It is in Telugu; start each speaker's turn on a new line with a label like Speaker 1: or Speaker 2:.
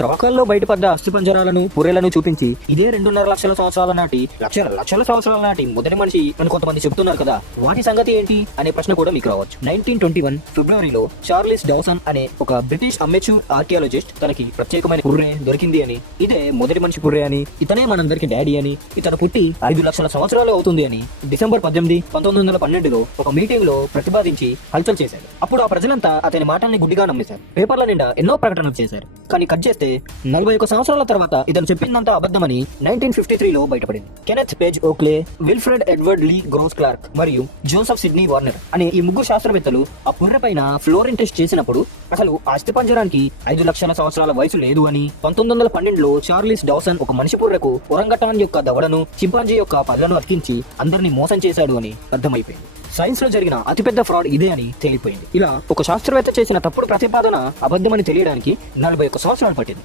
Speaker 1: త్రవ్వకాల్లో బయటపడ్డ అస్థిపంజరాలను పుర్రెలను చూపించి ఇదే రెండున్నర లక్షల సంవత్సరాల నాటి లక్షల లక్షల సంవత్సరాల నాటి మొదటి మనిషి అని కొంతమంది చెబుతున్నారు కదా. వాటి సంగతి ఏంటి? అనే ప్రశ్న కూడా మీకు రావచ్చు. నైన్టీన్ ట్వంటీ వన్ ఫిబ్రవరిలో చార్లిస్ డౌసన్ అనే ఒక బ్రిటిష్ అమెచ్యూర్ ఆర్కియాలజిస్ట్ తనకి ప్రత్యేకమైన పుర్రె దొరికింది అని ఇదే మొదటి మనిషి పుర్రె అని ఇతనే మనందరికి డాడీ అని ఇతను పుట్టి ఐదు లక్షల సంవత్సరాలు అవుతుంది అని డిసెంబర్ పద్దెనిమిది పంతొమ్మిది వందల పన్నెండులో ఒక మీటింగ్లో ప్రతిపాదించి హల్చల్ చేశారు. అప్పుడు ఆ ప్రజలంతా అతని మాటల్ని గుడ్డిగా నమ్మేశారు. పేపర్ల నిండా ఎన్నో ప్రకటనలు చేశారు. కానీ కట్ చేస్తే నలభై ఒక సంవత్సరాల తర్వాత ఇతను చెప్పిందంతా అబద్ధమని నైన్టీన్ ఫిఫ్టీ త్రీలో బయటపడింది. Kenneth Page Oakley Wilfred Edward Le Gros Clark మరియు జోసఫ్ సిడ్నీ వార్నర్ అనే ఈ ముగ్గురు శాస్త్రవేత్తలు ఆ పుర్రె పైన ఫ్లోరిన్ టెస్ట్ చేసినప్పుడు అసలు ఆ అస్థిపంజరానికి ఐదు లక్షల సంవత్సరాల వయసు లేదు అని పంతొమ్మిది వందల పన్నెండులో చార్లిస్ డౌసన్ ఒక మనిషి పుర్రకు ఒరంగటాన్ యొక్క దవడను చింపాంజీ యొక్క పళ్ళను అతికించి అందరినీ మోసం చేశాడు అని అర్థమైపోయింది. సైన్స్లో జరిగిన అతిపెద్ద ఫ్రాడ్ ఇదే అని తేలిపోయింది. ఇలా ఒక శాస్త్రవేత్త చేసిన తప్పుడు ప్రతిపాదన అబద్ధమని తెలియడానికి నలభై ఒక్క సంవత్సరాలు పట్టింది.